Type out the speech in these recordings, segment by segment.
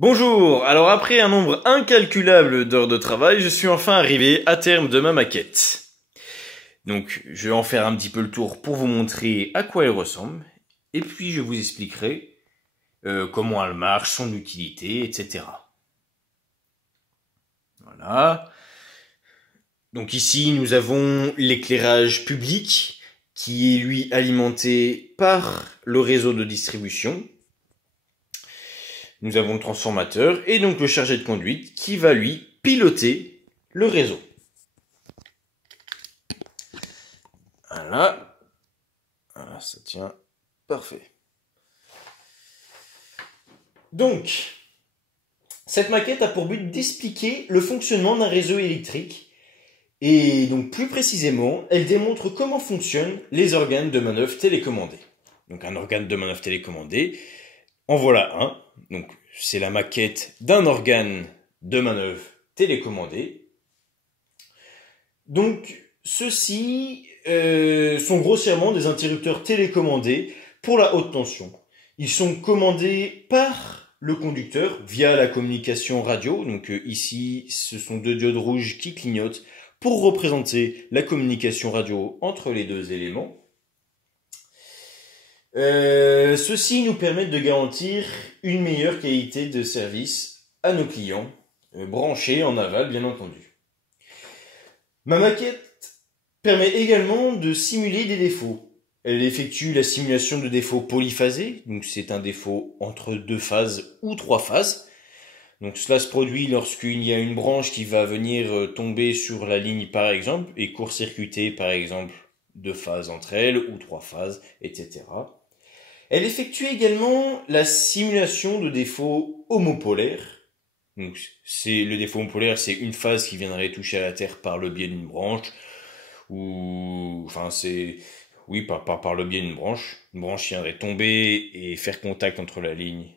Bonjour, alors après un nombre incalculable d'heures de travail, je suis enfin arrivé à terme de ma maquette. Donc je vais en faire un petit peu le tour pour vous montrer à quoi elle ressemble, et puis je vous expliquerai comment elle marche, son utilité, etc. Voilà. Donc ici nous avons l'éclairage public qui est lui alimenté par le réseau de distribution. Nous avons le transformateur et donc le chargé de conduite qui va lui piloter le réseau. Voilà. Voilà, ça tient. Parfait. Donc, cette maquette a pour but d'expliquer le fonctionnement d'un réseau électrique. Et donc, plus précisément, elle démontre comment fonctionnent les organes de manœuvre télécommandés. Donc, un organe de manœuvre télécommandé, en voilà un. Donc, c'est la maquette d'un organe de manœuvre télécommandé. Donc, ceux-ci sont grossièrement des interrupteurs télécommandés pour la haute tension. Ils sont commandés par le conducteur via la communication radio. Donc ici, ce sont deux diodes rouges qui clignotent pour représenter la communication radio entre les deux éléments. Ceux-ci nous permettent de garantir une meilleure qualité de service à nos clients, branchés en aval bien entendu. Ma maquette permet également de simuler des défauts. Elle effectue la simulation de défauts polyphasés, donc c'est un défaut entre deux phases ou trois phases. Donc cela se produit lorsqu'il y a une branche qui va venir tomber sur la ligne par exemple et court-circuiter par exemple deux phases entre elles ou trois phases, etc. Elle effectue également la simulation de défauts homopolaires. Donc le défaut homopolaire, c'est une phase qui viendrait toucher à la Terre par le biais d'une branche, ou enfin par le biais d'une branche. Une branche qui viendrait tomber et faire contact entre la ligne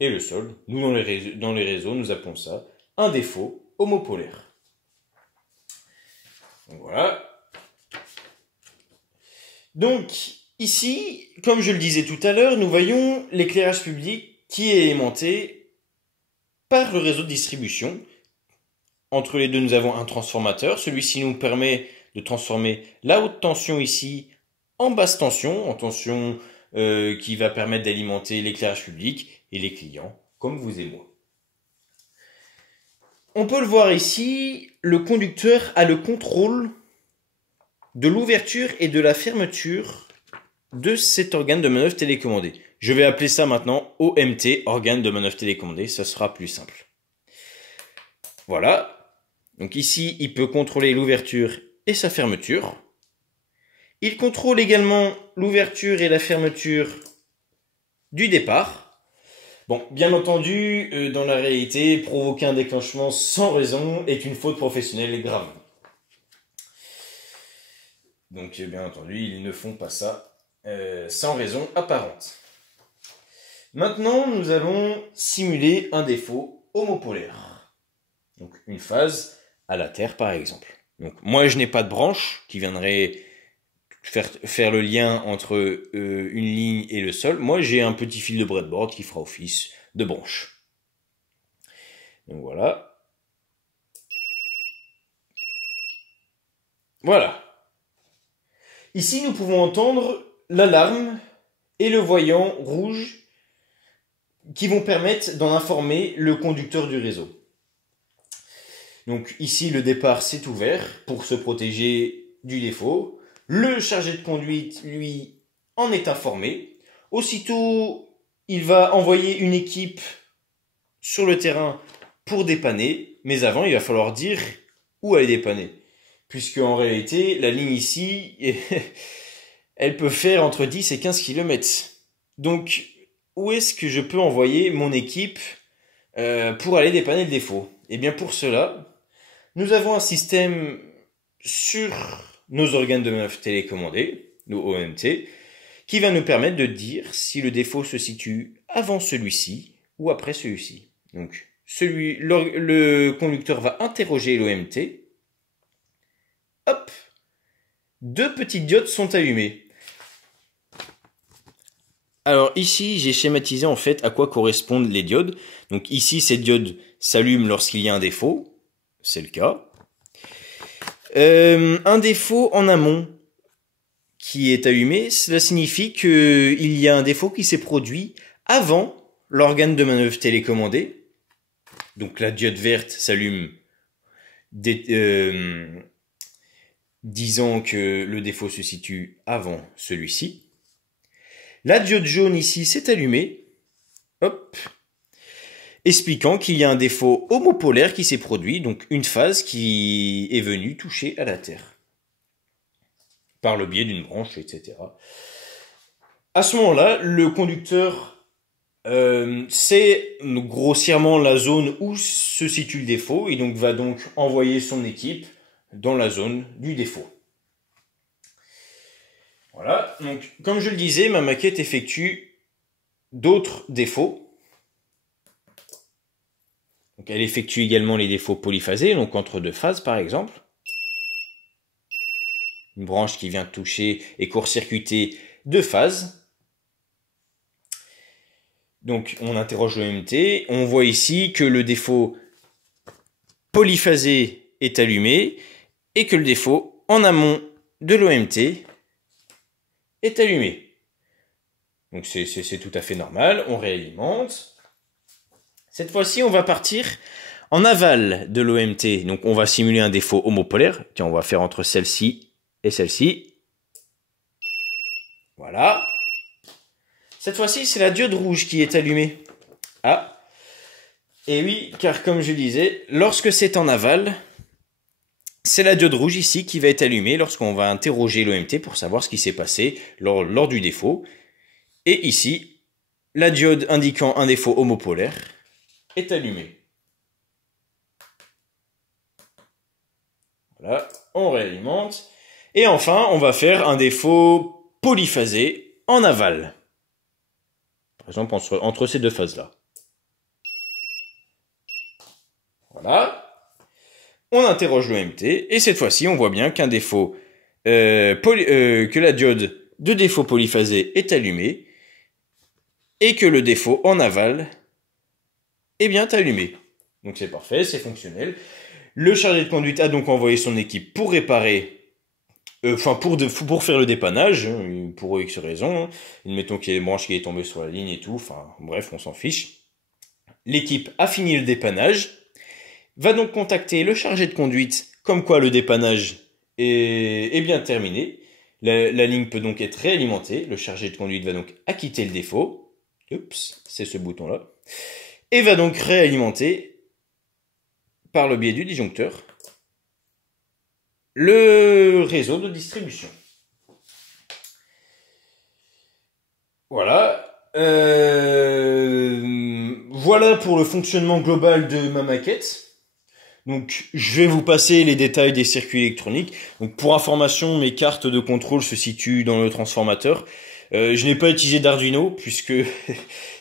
et le sol. Nous, dans les réseaux, nous appelons ça un défaut homopolaire. Donc voilà. Donc ici, comme je le disais tout à l'heure, nous voyons l'éclairage public qui est aimanté par le réseau de distribution. Entre les deux, nous avons un transformateur. Celui-ci nous permet de transformer la haute tension ici en basse tension, en tension qui va permettre d'alimenter l'éclairage public et les clients, comme vous et moi. On peut le voir ici, le conducteur a le contrôle de l'ouverture et de la fermeture de cet organe de manœuvre télécommandé. Je vais appeler ça maintenant OMT, organe de manœuvre télécommandé, ça sera plus simple. Voilà. Donc ici, il peut contrôler l'ouverture et sa fermeture. Il contrôle également l'ouverture et la fermeture du départ. Bon, bien entendu, dans la réalité, provoquer un déclenchement sans raison est une faute professionnelle grave. Donc, bien entendu, ils ne font pas ça sans raison apparente. Maintenant, nous allons simuler un défaut homopolaire. Donc, une phase à la Terre, par exemple. Donc, moi, je n'ai pas de branche qui viendrait faire le lien entre une ligne et le sol. Moi, j'ai un petit fil de breadboard qui fera office de branche. Donc, voilà. Voilà. Ici, nous pouvons entendre l'alarme et le voyant rouge qui vont permettre d'en informer le conducteur du réseau. Donc ici, le départ s'est ouvert pour se protéger du défaut. Le chargé de conduite, lui, en est informé. Aussitôt, il va envoyer une équipe sur le terrain pour dépanner. Mais avant, il va falloir dire où aller dépanner. Puisque en réalité, la ligne ici, elle peut faire entre 10 et 15 km. Donc, où est-ce que je peux envoyer mon équipe pour aller dépanner le défaut? Eh bien, pour cela, nous avons un système sur nos organes de manœuvre télécommandés, nos OMT, qui va nous permettre de dire si le défaut se situe avant celui-ci ou après celui-ci. Donc, le conducteur va interroger l'OMT. Hop, deux petites diodes sont allumées. Alors ici, j'ai schématisé en fait à quoi correspondent les diodes. Donc ici, ces diodes s'allument lorsqu'il y a un défaut. C'est le cas. Un défaut en amont qui est allumé, cela signifie qu'il y a un défaut qui s'est produit avant l'organe de manœuvre télécommandé. Donc la diode verte s'allume disant que le défaut se situe avant celui-ci. La diode jaune ici s'est allumée, hop, expliquant qu'il y a un défaut homopolaire qui s'est produit, donc une phase qui est venue toucher à la Terre, par le biais d'une branche, etc. À ce moment-là, le conducteur sait grossièrement la zone où se situe le défaut, et donc va donc envoyer son équipe dans la zone du défaut. Voilà, donc comme je le disais, ma maquette effectue d'autres défauts. Donc elle effectue également les défauts polyphasés, donc entre deux phases par exemple. Une branche qui vient toucher et court-circuiter deux phases. Donc on interroge l'OMT, on voit ici que le défaut polyphasé est allumé et que le défaut en amont de l'OMT est allumé. Donc c'est tout à fait normal, on réalimente. Cette fois-ci, on va partir en aval de l'OMT. Donc on va simuler un défaut homopolaire. Tiens, on va faire entre celle-ci et celle-ci. Voilà. Cette fois-ci, c'est la diode rouge qui est allumée. Ah. Et oui, car comme je disais, lorsque c'est en aval, c'est la diode rouge ici qui va être allumée lorsqu'on va interroger l'OMT pour savoir ce qui s'est passé lors du défaut. Et ici, la diode indiquant un défaut homopolaire est allumée. Voilà, on réalimente. Et enfin, on va faire un défaut polyphasé en aval. Par exemple, entre ces deux phases-là. Voilà. On interroge l'OMT et cette fois-ci, on voit bien qu'un défaut, que la diode de défaut polyphasé est allumée et que le défaut en aval est bien allumé. Donc c'est parfait, c'est fonctionnel. Le chargé de conduite a donc envoyé son équipe pour réparer, pour faire le dépannage, pour X raison. Admettons qu'il y a une branche qui est tombée sur la ligne et tout, enfin bref, on s'en fiche. L'équipe a fini le dépannage, va donc contacter le chargé de conduite, comme quoi le dépannage est bien terminé. La ligne peut donc être réalimentée, le chargé de conduite va donc acquitter le défaut. Oups, c'est ce bouton-là. Et va donc réalimenter, par le biais du disjoncteur, le réseau de distribution. Voilà. Voilà pour le fonctionnement global de ma maquette. Donc, je vais vous passer les détails des circuits électroniques. Donc, pour information, mes cartes de contrôle se situent dans le transformateur. Je n'ai pas utilisé d'Arduino puisque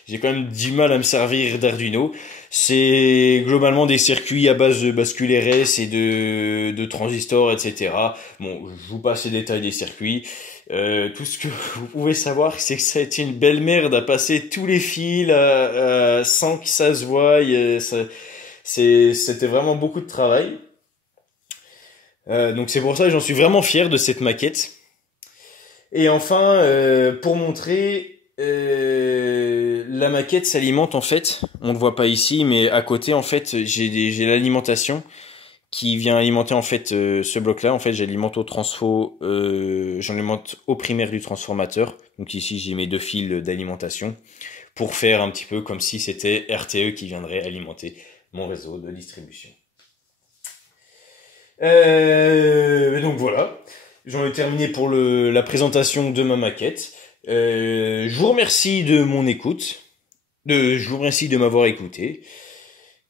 j'ai quand même du mal à me servir d'Arduino. C'est globalement des circuits à base de bascule RS et de transistors, etc. Bon, je vous passe les détails des circuits. Tout ce que vous pouvez savoir, c'est que ça a été une belle merde à passer tous les fils sans que ça se voie. C'était vraiment beaucoup de travail. Donc c'est pour ça que j'en suis vraiment fier de cette maquette. Et enfin, pour montrer, la maquette s'alimente en fait, on ne le voit pas ici, mais à côté en fait, j'ai l'alimentation qui vient alimenter en fait ce bloc-là. En fait, j'alimente au transfo, j'en alimente au primaire du transformateur. Donc ici, j'ai mes deux fils d'alimentation pour faire un petit peu comme si c'était RTE qui viendrait alimenter mon réseau de distribution. Donc voilà. J'en ai terminé pour la présentation de ma maquette. Je vous remercie de mon écoute. Je vous remercie de m'avoir écouté.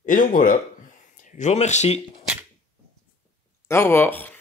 Et donc voilà. Je vous remercie. Au revoir.